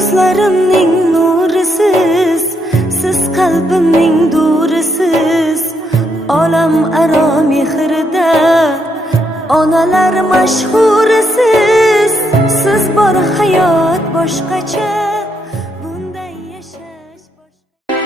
Ko'zlarimning nurisiz, siz qalbimning durisiz. Olam aro mehrida onalar mashhurisiz. Siz bor hayot boshqacha, bunday yashash boshqa.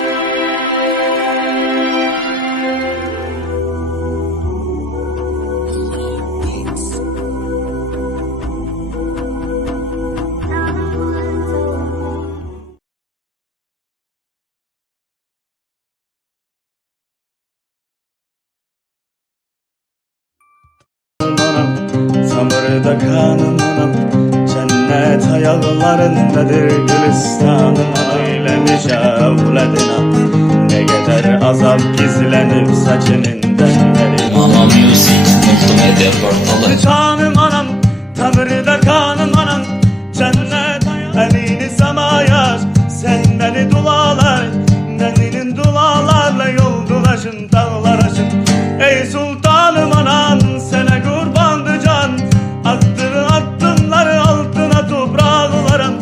Samırda kanım anam, cennet ayaklarındadır gülistanım. Eylemiş avladına, ne kadar azap gizlenip saçının denleri. Mama Music Multimedya Portalı. Canım anam, tamırda kanım anam, cennet elini semaya, sen beni dualar, beninin dualarla yol dolaşın dağlar aşın. Ey sultanım anam, sana kurbandı can, attığın adımları altına toprağlarım.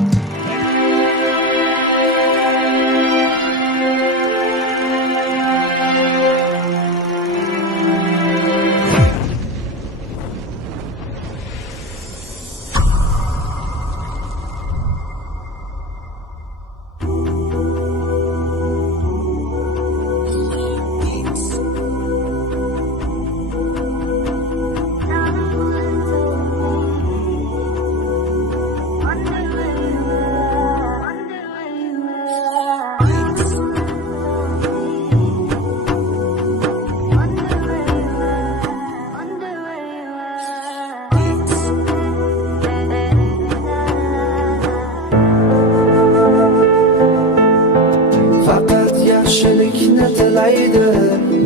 Yaxshilikni tilaydi,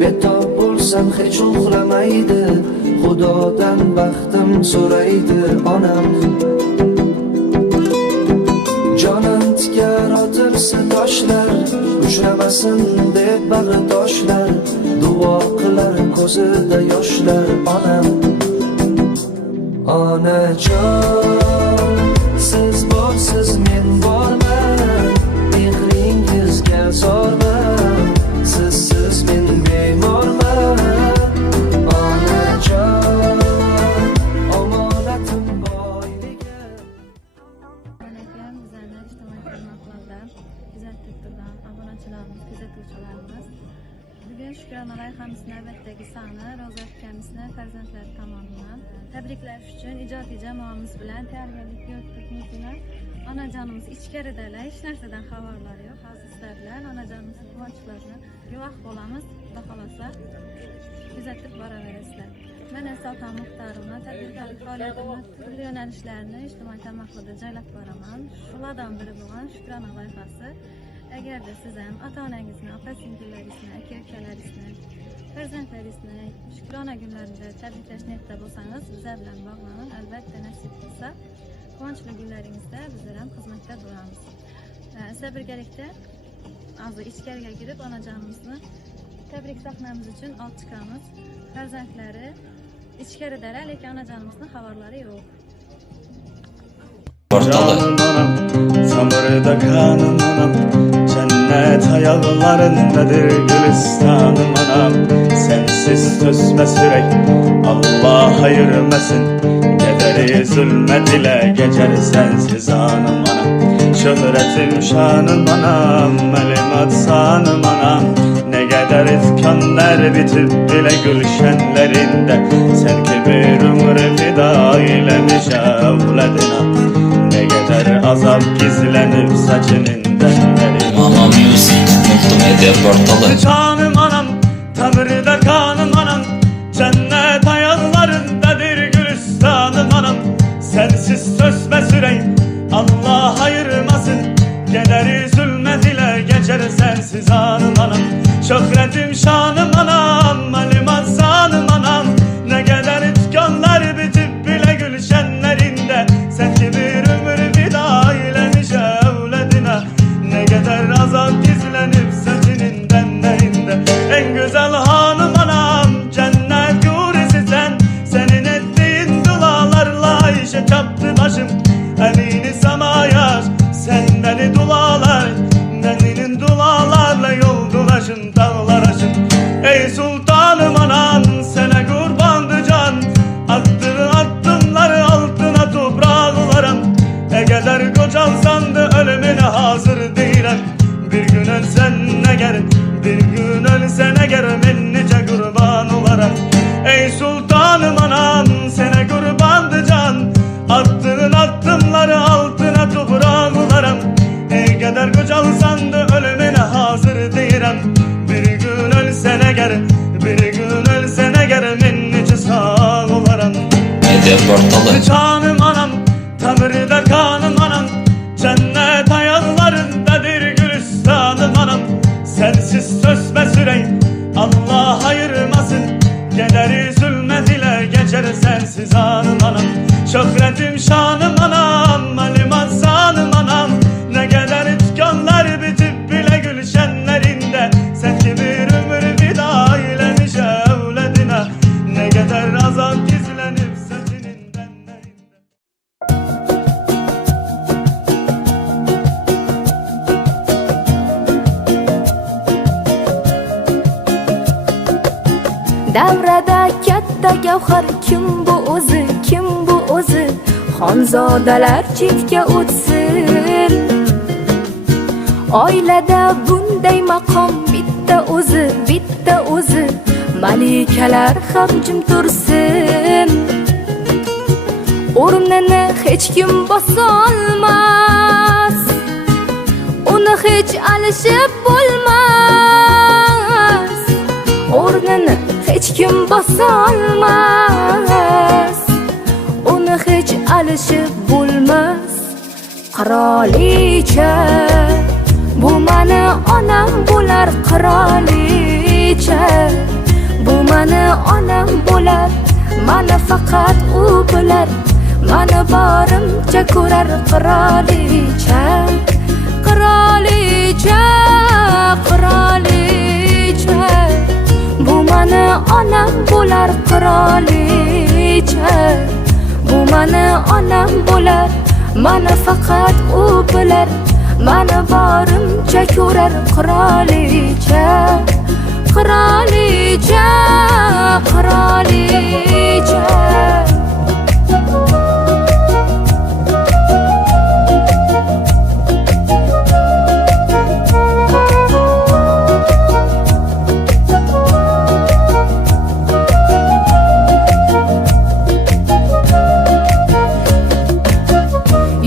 betob bo'lsam hech uxlamaydi. Xudodan baxtim so'raydi onam. Jonim tikar otilsa toshlar, uchramasin deb bag'ritoshlar. Duo qilar ko'zida yoshlar onam. Onajon, siz borsiz men borman, mehringizga zorman, sizsiz men bemorman. Onajon, omonatim boyligi. Aleyküm, bizlerle ijtimoiy tarmoqlarda kuzatib turgan obunachilarimiz, kuzatuvchilarimiz. Bugun Shukrona loyihamizni navbatdagi soni Ro'za ukamizni farzandlari tomonidan tabriklash uchun ijodiy jamoamiz bilan tayyorgarlikka o'tdik. Onajonimiz ichkaridalar, hech narsadan xabarlari yo'q. Hozir sizlar bilan onajonimizning quvonchlarini guvoh bo'lamiz. Xudo xolasa kuzatib boraverasizlar. Mana Sulton Muxtorova tadbirkorlik faoliyatini turli yo'nalishlarini ijtimoiy tarmoqlarda joylab boraman. Shulardan biri bo'lgan Shukrona loyihasi. Agarda siz ham ota-onangizni, opa-singillaringizni, aka-ukalaringizni, farzandlaringizni Shukrona kunlarida tabriklash niyatida bo'lsangiz, bizlar bilan bog'lanin. Albatta nasib bo'lsa, quvonchli kunlaringizda bizlar ham xizmatda bo'lamiz. Sizlar birgalikda hozir ichkariga kirib onajonimizni tabrik sahnamiz uchun olib chiqamiz. Farzandlari ichkaridalar, lekin onajonimizning xabarlari yo'q. Portalı. Canım anam, samırda kanım anam, cennet ayaklarındadır gülistanım anam. Sensiz tüsme sürek, Allah ayırmasın, kederi zulmet ile geçer sensiz anım anam. Şöhretim şanım anam, melimat sanım anam. Ne kadar ifkanlar bitip bile gülşenlerinde, sen ki bir ömür fida eylemiş avladına. Ne kadar azap gizlenip saçının denleri. Mama Music Multimedya Portalı. Canım anam, tamırda kanım anam, cennet ayaklarındadır gülistanım anam. Sensiz sözme süreyim, Allah ayırmasın, kederi zulmet ile geçer sensiz anım anam. Şöhretim şanım anam, malimat sanım anam. Ne kadar itkanlar bitip bile gülşenlerinde, sen ki bir ömür fida eylemiş evladına. Ne kadar azap gizlenip saçının denlerinde. En güzel hanım anam, cennet hurisi sen. Senin ettiğin dualarla işe çaptı başım, elini semaya, sen beni qocalsandı ölümüne hazır değilim. Bir gün ölsen eğer, bir gün ölsen eğer men nece kurban olaram. Ey sultanım anam sene kurbandı can, attığın adımları altına toprağa olaram. Ey kadar qocalsandı ölümüne hazır değilim. Bir gün ölsen eğer, bir gün ölsen eğer men nece sağ olaram. Medya portalı. Canım anam, tamirde kanım anam, cennet ayaklarındadır gülistanım anam. Sensiz sözme süreyim, Allah ayırmasın. Gederi zulmet ile geçer sensiz anım anam. Şöhretim şanım anam, alimat sanım anam. Ne kadar tükanlar bitip bile gülşenlerinde, sen ki bir ömür fida eylemiş evledine. Ne kadar azap gizlenip saçının benlerinde. Davrada katta gavhar kim bu o'zi, kim bu o'zi? Xonzodalar chetga o'tsin. Oilada bunday maqom bitta o'zi, bitta o'zi. Malikalar ham jim tursin. O'rnini hech kim bosolmas, uni hech alishib bo'lmas. O'rnini hech kim bosolmas, uni hech alishib bo'lmas. Qirolicha, bu mani onam bo'lar. Qirolicha, bu mani onam bo'lar. Mani faqat u bilar, mani borimcha ko'rar. Qirolicha, qirolicha, qirolicha, bu mani onam bo'lar. Qirolicha, bu mani onam bo'lar. Mani faqat u bilar, mani borimcha ko'rar. Qirolicha, qirolicha, qirolicha.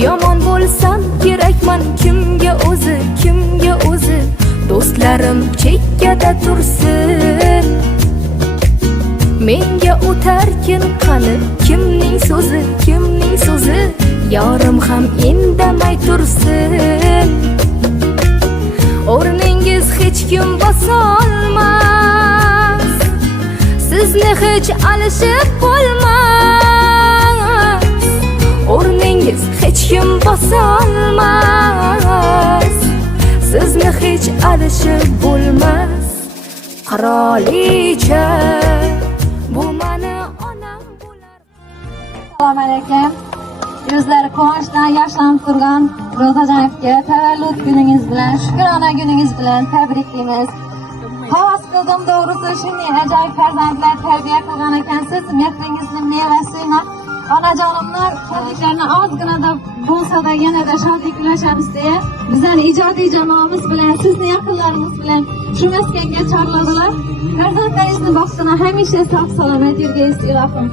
Yomon bo'lsam kerakman kimga o'zi, kimga o'zi? Do'stlarim chekkada tursin. Menga o'tarkin qani kimning so'zi, kimning so'zi? Yorim ham indamay tursin. O'rningiz hech kim bosolmas, sizni hech alishib bo'lmas. O'rningiz hech kim bosolmas, sizni hech alishib bo'lmas. Qirolicha, bu mani onam bo'lar. Assalomu alaykum. Yuzlari quvonchdan yoshlanib turgan Ro'zajonga tavallud kuningiz bilan, shukrona kuningiz bilan tabriklaymiz. Havas qildim doğrusu shunday ajoyib farzandlar tarbiya qilgan ekansiz. Mehringizni mevasini onajonimni tabriklarni ozgina da bo'lsa-da yanada shodlik ulashamiz deya bizning ijodiy jamoamiz bilan, sizni yaqinlaringiz bilan shu maskanga chorladilar. Farzandlaringizni baxtini hamisha sog' salomat yurgaysiz ilohim.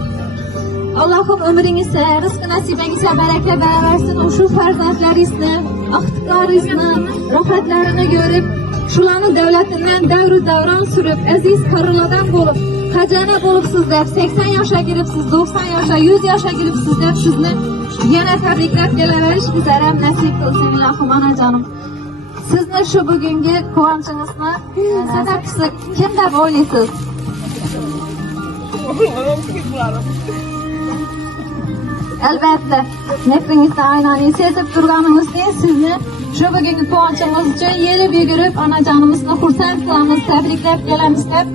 Allohim umringizga, rizq nasibangizga baraka beraversin. Shu farzandlaringizni, ixtiyoringizni, rohatlarini ko'rib, shularni davlatidan davru davron surib, aziz qarilardan bo'lib, xajana bo'libsiz deb 80 yoshga kiribsiz, 90 yoshga, 100 yoshga kiribsiz deb sizni yana tabriklab kelaverish bizlar ham nasib qilsin ilohim onajonim. Sizni shu bugungi quvonchingizni sababchisi kim deb o'ylaysiz? Albatta, mehringizni aynan sezib turganimizga sizni shu bugungi quvonchimiz uchun yerib yugurib onajonimizni xursand qilamiz, tabriklab kelamiz deb.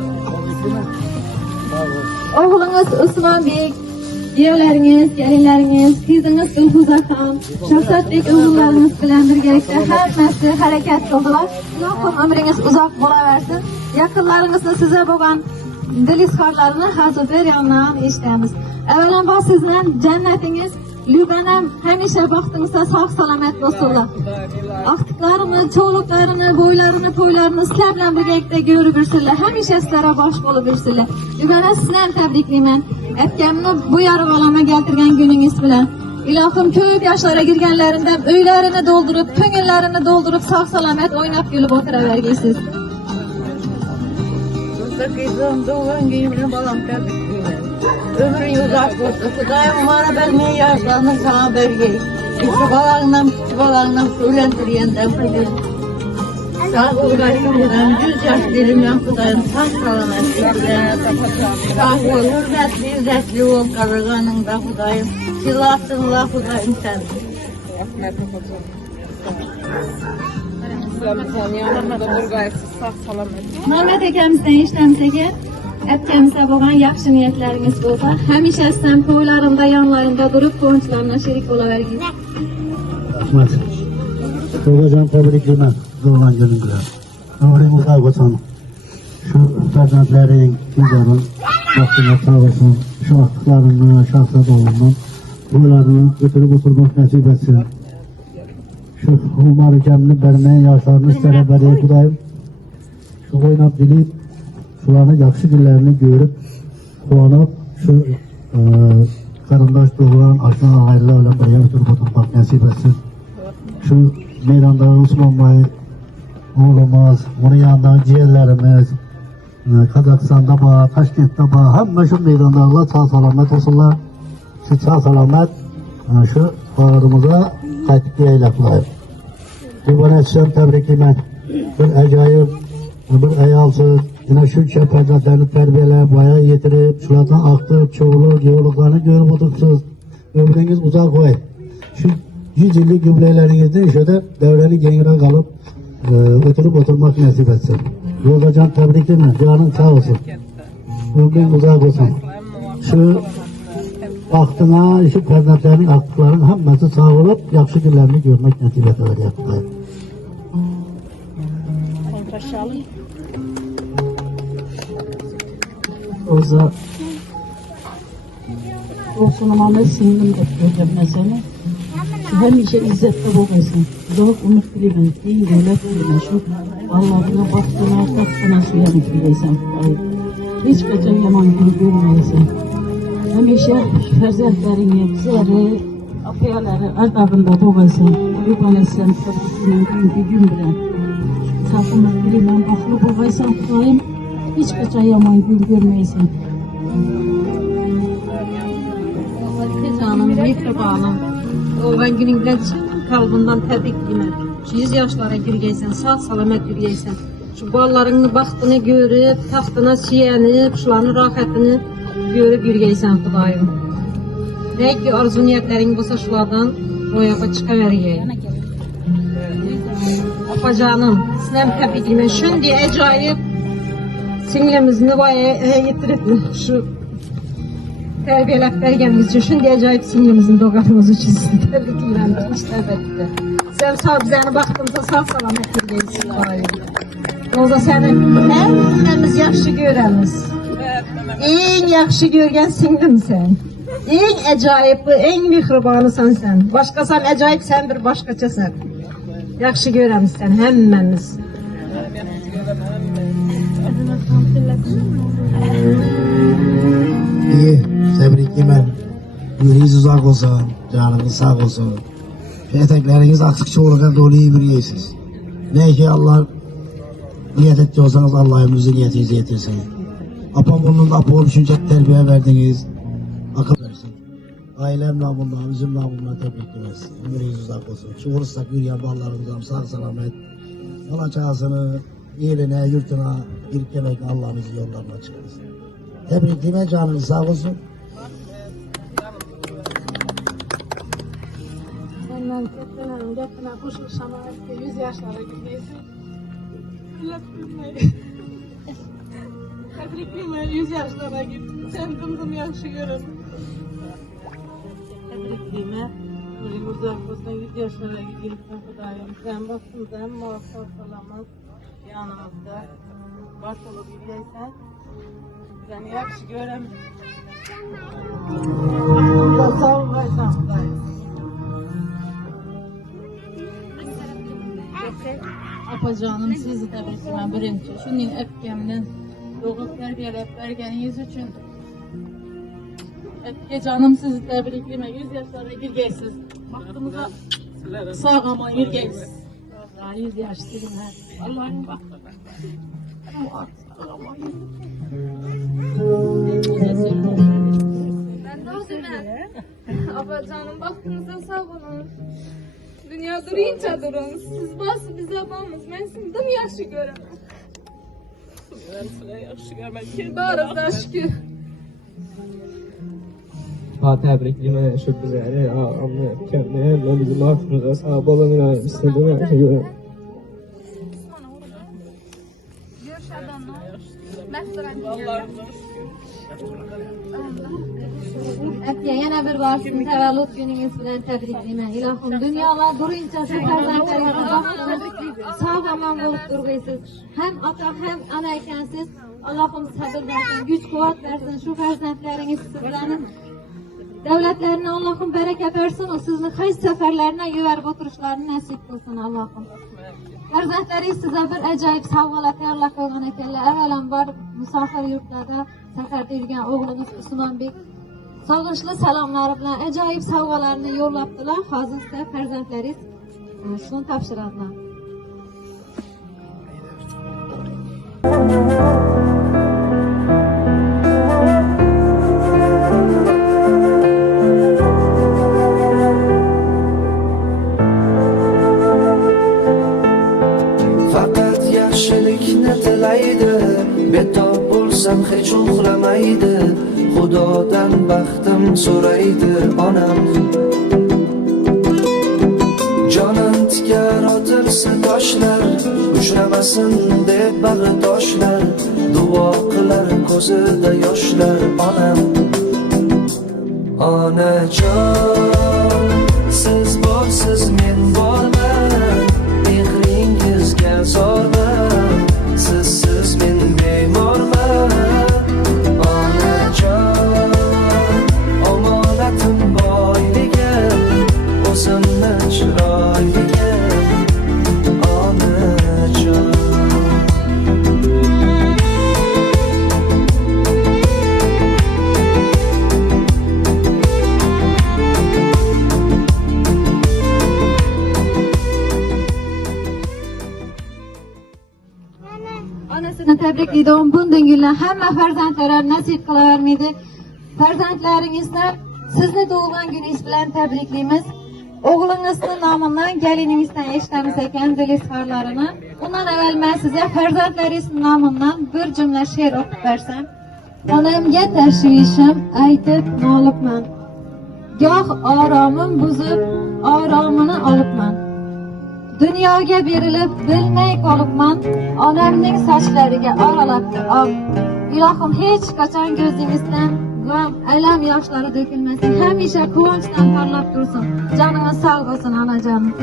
O'g'lingiz Usmonbek, kuyovlaringiz, kelinlaringiz, qizingiz Dilfuzaxon, Shahzodbek o'g'illarimiz bilan birgalikda hammasi harakat qildilar. Allohim umringiz uzoq bo'laversin. Yaqinlaringizni sizga bo'lgan dil izhorlarini hozir bir yondan eshitamiz. Avvalambor sizdan jannatingiz Lübenem həmişə baxdığınızda sağ salamat olsunlar. Aktıklarını, çoğuluklarını, boylarını, toylarını sizlərlə birlikdə görüb bilsinlər. Həmişə sizlərə baş olub bilsinlər. Lübenə sizlə təbrikliyim. Ətkəmini bu yarıq alama gəldirən gününüz bilən. İlahım köp yaşlara girgenlerinde öylerini doldurup, köngüllerini doldurup sağ salamet oynap gülüp oturuvergeysiz. Kızım doğan günümün balam təbrikliyorum. Ömrün uzak olsun. Kudayım bana vermeye yaşlarını sana vergeyim. İki balanla söylendiriyyenden kudayım. Sağ uğraşımdan 100 yaş dilimden kudayım. Sağ salametlikle. Sağ ol, hürmetli, izzetli ol karıganında kudayım. Silahsınla kudayım sen. Mehmet ekemizden işlemsege, etkemize boğan yaxşı niyetleriniz olsa, həmişə sen toylarında, yanlarında durup konçlarına şerik olaverginiz. Rahmet. Doğacan tebriklerine doğulan gününde. Ömrün uzak olsun. Şu ferdientlerin, güzelin, vaktine sağ olsun. Şu aktıklarını, şahsa doğumundan. Boylarını götürüp oturmak nasip etsin. Şu umarı kendini vermeyen yaşlarını sizlere beriye kudayım. Şu oynap dilip, şuların yakşı günlerini görüp, kuanıp, şu karındaş doğulan aşağı ayrılarla beriye oturup oturmak nasip etsin. Şu meydanda Osman Bey, oğlumuz, onun yanında ciğerlerimiz, Kazakistan'da bağ, Taşkent'te bağ, hem şu meydanlarla sağ salamet olsunlar. Şu sağ salamet, şu bağrımıza qaytib eyleqlayım. Cumhuriyetçilerim tebriklimen. Bir acayip, bir ayalsız, yine şu şefkatlerini terbiyeleyip, baya yetirip, şuradan aktıp, çoğuluk, yoğuluklarını görüp oturupsuz. Ömrünüz uzak koy. Şu 100 yıllık güblelerinizde şöyle devreni gengire kalıp, oturup oturmak nasip etsin. Yoldacan tebriklimen, canın sağ olsun. Ömrün uzak olsun. Şu vaktına, şu perdetlerin aktıkların hemmesi sağ olup, yakşı günlerini görmek nasip eder yaptılar. Oza olsunum singlim deb ko'rganman seni. Hamisha izzatda bo'lmaysan. Uzoq umr tilayman, keng davlat tilayman. Shu Allohning baxtini, taxtini suyanib tilaysan. Hech qachon yomon kun ko'rmaysan. Hamisha farzandlaringni, qizlari, opalari ardog'ida bo'lmaysan. Yuborasan, taxtining kungi kun bilan. Safimni tilayman, baxtli bo'lmaysan, Xudoyim. Hech qachon yomon kun ko'rmaysan. Canım, mehribanım. Doğan gününden kalbimden təbrikliyim. Şu 100 yaşlara girgeysen, sağ salamet girgeysen. Şu ballarının baxtını görüp, taxtına siyenip, şuların rahatını görüp girgeysen Xudayım. Ne ki arzu niyetlerin olsa şulardan royaba çıkavergey. Apacanım, sizden təbrikliyim. Şimdi acayip singlimizni baya yitirip şu terbiyelep vergenimiz için şimdi acayip singlimizin doğanımız için sizi tebriklerim. İşte sen sağ bizene baktığımızda sağ salamet girgeysin. Olsa senin hemmemiz yaxşı göremiz. En yaxşı görgen singlim sen. En acayip, en mihribanısan sen. Başkasan acayip sen bir başkaça sen. Yaxşı göremiz sen hemmemiz. İyi, tebriklimen. Yüreğiniz uzak olsun, canınız sağ olsun. Etekleriniz aktık çoğuluklar dolu iyi bir yersiniz. Ne ki Allah niyet etti olsanız Allah'ımızı niyetinizi yetirsin. Apam burnunda apı olup çünkü terbiye verdiniz. Akıl versin. Ailem namından, bizim namından tebriklemez. Yüreğiniz uzak olsun. Çoğulursak yürüyen ballarımızdan sağ salamet. Alacağısını eline, yurtuna bir kelek Allah'ımızı yollarına çıkarsın. Tebriklime canınız sağ olsun. Senden ketlenerim, getine kuşuşama etti, 100 yaşlara gidiyorsun. Tebriklime 100 yaşlara gittin, sen dımdım yaxşı görün. Tebriklime, böyle uzak olsun 100 yaşlara gidiyorsun Xudayım. Sen baktığında muvaffak salamat yanımızda. Baş olup gidiyorsan, Seni yaxshi ko'raman. Sağ ol, Aysan. Apacanım sizi təbrikləməm birinci. Şunun öpkəmdən doğub tərbiyələb vergəniz üçün. Öpkə canım sizi təbrikləmə. 100 yaşlara girgəysiniz. Vaxtımıza sağaman girgəysiniz. 100 yaşlıyım hər. Allah'ın vaxtı. Ben de o zaman. Abacanım vaxtınıza sağ olun. Dünya duruyunca durun. Siz bası bize yapamaz. Ben sizden yaşı göremem. Ben sana yaxşı görməm. Barızda şükür. Təbrikləmə şu bizləri, ağamı, kəməni, mən bizim axımıza sağ olun, istedim hər şey görəm. Əfya, yana bir var sizin təvəllüd gününüz bilan təbrikləyirəm. İlahım, dünyalar durunca şu fərzəndlərinizə baxın, sağ-aman olub durğaysınız. Həm ata, həm ana ikənsiz. Allah'ım sabır versin, güç kuvvet versin. Şu fərzəndləriniz sizlərin devletlerine Allah'ım bereket versin. O sizin hayır seferlerine yüverip oturuşlarını nasip kılsın Allah'ım. Fərzəndləri sizə bir acayip savğalatlarla qoyğan ekerlər. Əvvələn var misafir yurtlarda səfərdə yürüyən oğlunuz Osman Bey sağınçlı salamları bilan acayip savğalarını yollatdılar. Hazır sizə fərzəndləri şunu tapşırarlar. Faqat yaxshilikni tilaydi, betob bo'lsam hech uxlamaydi. Xudodan baxtim so'raydi onam. Jonim tikar otilsa toshlar, uchramasin deb bag'ritoshlar. Duo qilar ko'zida yoshlar onam. Onajon, siz borsiz men borman. Mehringizga zorman, sizsiz men bemorman. Onajon, omonatim boyligim, o'zimni chiroyligim. Onajon. Anasını təbrikləyirəm. Bundan günlər həmmə fərzəndlərə nəsib qıla verməydi. Fərzəndlərinizlə sizni doğulan gününüz bilən təbrikləyimiz. Oğlunuzun namından, gəlininizdən eşitəmiz ekan dil izharlarını. Bundan əvvəl mən sizə fərzəndlərinizin namından bir cümlə şeir oxub versəm. Onamga təşvişim aytib nolibman. Goh oromim buzib, oromini olibman. Dunyoga berilib bilmay qolibman. Onamning sochlariga oralabdi ob. Ilohim hech qachon ko'zingizdan g'am, alam yoshlari to'kilmasin. Hamisha quvonchdan parlab tursin. Joningiz sog' bo'lsin onajonim.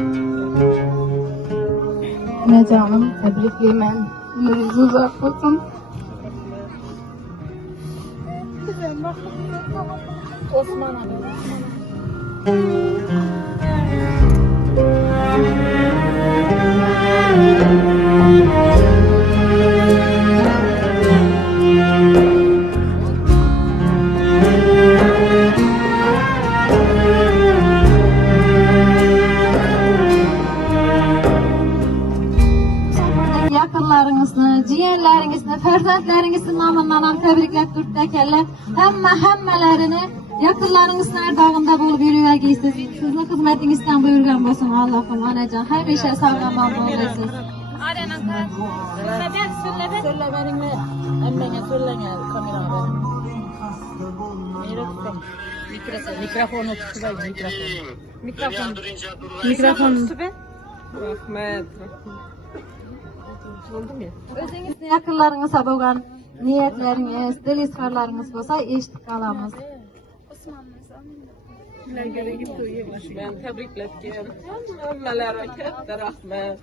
Onajonim, tabriklayman. Umringiz uzoq bo'lsin. Osman aka. Yaqinlaringizni, jiyanlaringizni, farzandlaringizni nomidan ham tabriklab turibdi akalar. Hammalarini yaqinlaringizni ardog'ida bo'lib yuravergaysiz. Sizni xizmatingizdan buyurgan bo'lsin Allohim onajon. Hamisha sog'-omon bo'lasiz. So'lamaringni hammaga so'llangan kameraga. Mikrofonni tutib ol, mikrofon tutib. Rahmat. O'zingizni yaqinlaringizga bo'lgan niyatlaringiz, dil izhorlaringiz bo'lsa eshitib qolamiz. Ben tabriklab keldim. Hammalariga katta rahmat.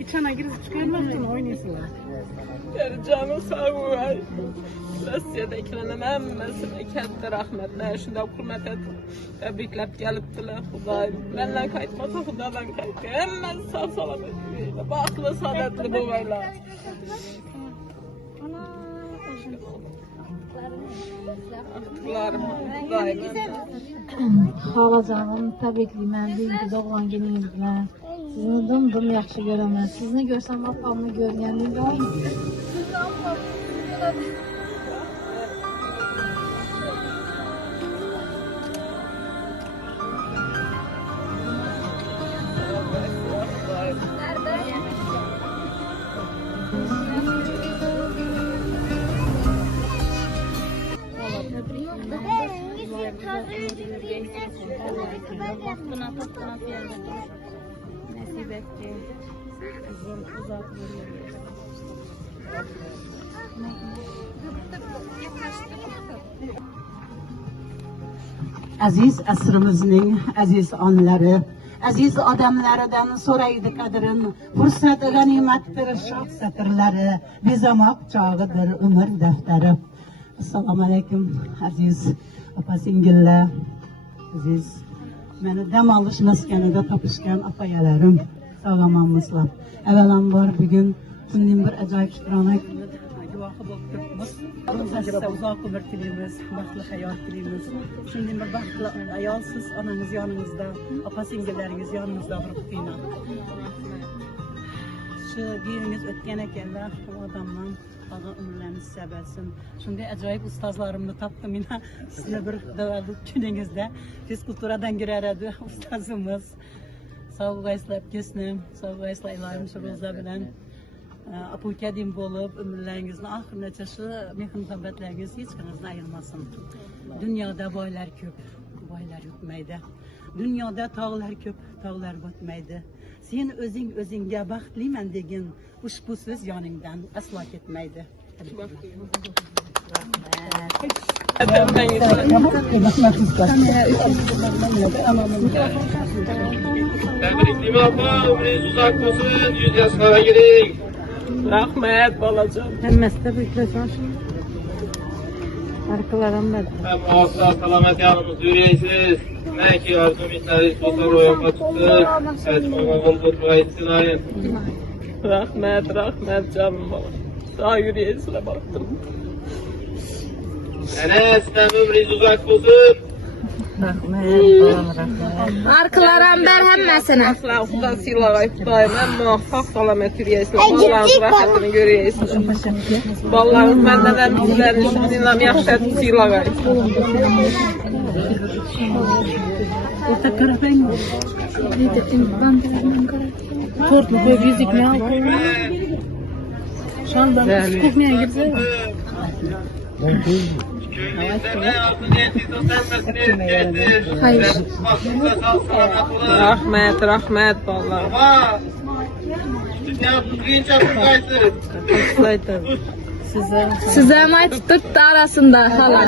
İçine girip çıkarmadın oynuyorsun. Canı sağ ol. Rossiyadakilarning hammasine katta rahmatlar. Shunda hurmat etib tabriklab kelibdilar. Xudoyim. Mendan qaytmasa Xudodan qaytdi. Hammasi sog' salomat bo'linglar. Baxtli saodatli bo'linglar. Xolajonim, tabriklayman bugungi tug'ilgan kuningiz bilan. Sizni dim yaxshi ko'raman. Sizni ko'rsam opamni ko'rgandek o'ynadim. Nasip etti. Uzak Aziz asrimizning aziz onlari, aziz odamlaridan so'raydi qadrin, fursat g'animatdir shoh satrlari, bezamoq chog'idir umr daftari. Assalomu alaykum aziz opa-singillar, aziz meni dam olish maskanida topishgan opayalarim, sog'omonmisizlar. Avvalambor bugun kunning bir ajoyib shukrona guvohi bo'lib turibmiz. Sizga uzoq umr tilaymiz, baxtli hayot tilaymiz. Shunday bir baxtli ayol siz, onangiz yoningizda, opa-singillaringiz yoningizda turibdinglar. Shu yeringiz o'tgan ekanlar, odamman qolgan umrlaringiz sabasin. Shunday ajoyib ustozlarimni topdim men. Sizni bir tavallud kuningizda fizkulturadan girar edi ustozimiz. Sog'ayslab kesnim, sog'ayslar ilohim shu ro'za bilan apukadim bo'lib umrlaringizni oxirigacha shu mehr muhabbatlaringiz hech qanaqasidan ayirmasin. Dunyoda boylar ko'p, boylar yutmaydi. Dunyoda tog'lar ko'p, tog'lar botmaydi. Sen o'zing o'zingga baxtliman degin, ushbu so'z yoningdan aslo ketmaydi. Tabriklayman opa, umringiz uzoq bo'lsin, 100 yoshga kiring. Rahmat bolajon. Hammasi tabriklasan shu. Arqalarim bor. Sog' salomat yonimizda yuraysiz. Naki orzu mitlaringiz bo'lsa ro'yobga chiqdi. Aytmagan bo'lib aytsinlar. Rahmat canım bolam. Sağ yürüyesine baktım. Ana sizdan umringiz uzoq bo'lsin. Arqalarim ber hammasini. Asla Xudo siylag'ay Xudoyim, ammo sog' salomat yuraysiz. Bolalarning rohatini ko'raysiz. Bolalarimiz mendan ham sizlarni shundan ham yaxshi etib siylag'ay. Tortlu koyup yüzükle al. Şandan kuhmaya girse. Hayır. Rahmet vallahi. Size ait tuttu arasında hala.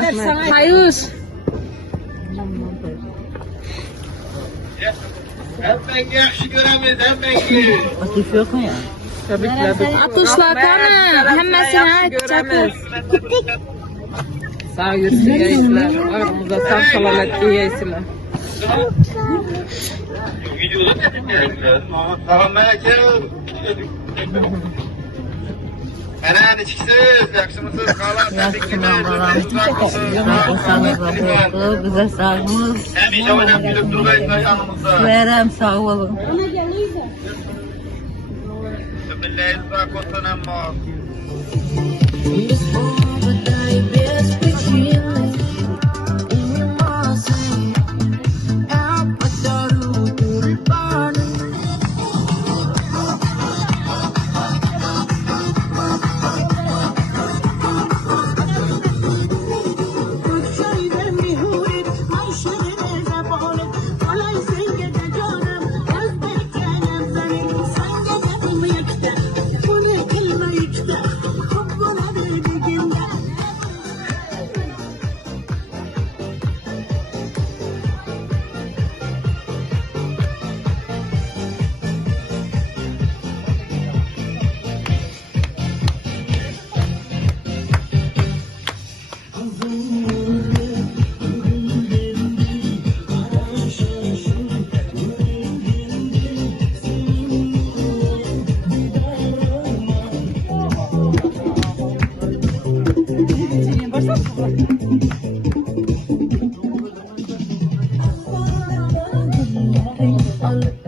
Hayır. Hem ben yaxshi ko'ramiz, hem ben ki. Atif yok mu ya? Atuşlar kanı. Hemmesine ait çakır. Sağ yürüyesizler. Aramızda sağ selamet yiyesizler. Videoda tetiklerimler. Selamünaleyküm. Ana neçiksiz, yaxshimisiz? Qalar tabriklayman. Bize sağımız. Hamisha o'ynab kulib turg'aysizlar yonimizda. Verem sağ olun. Billahi uzoq bo'lsin ammo. All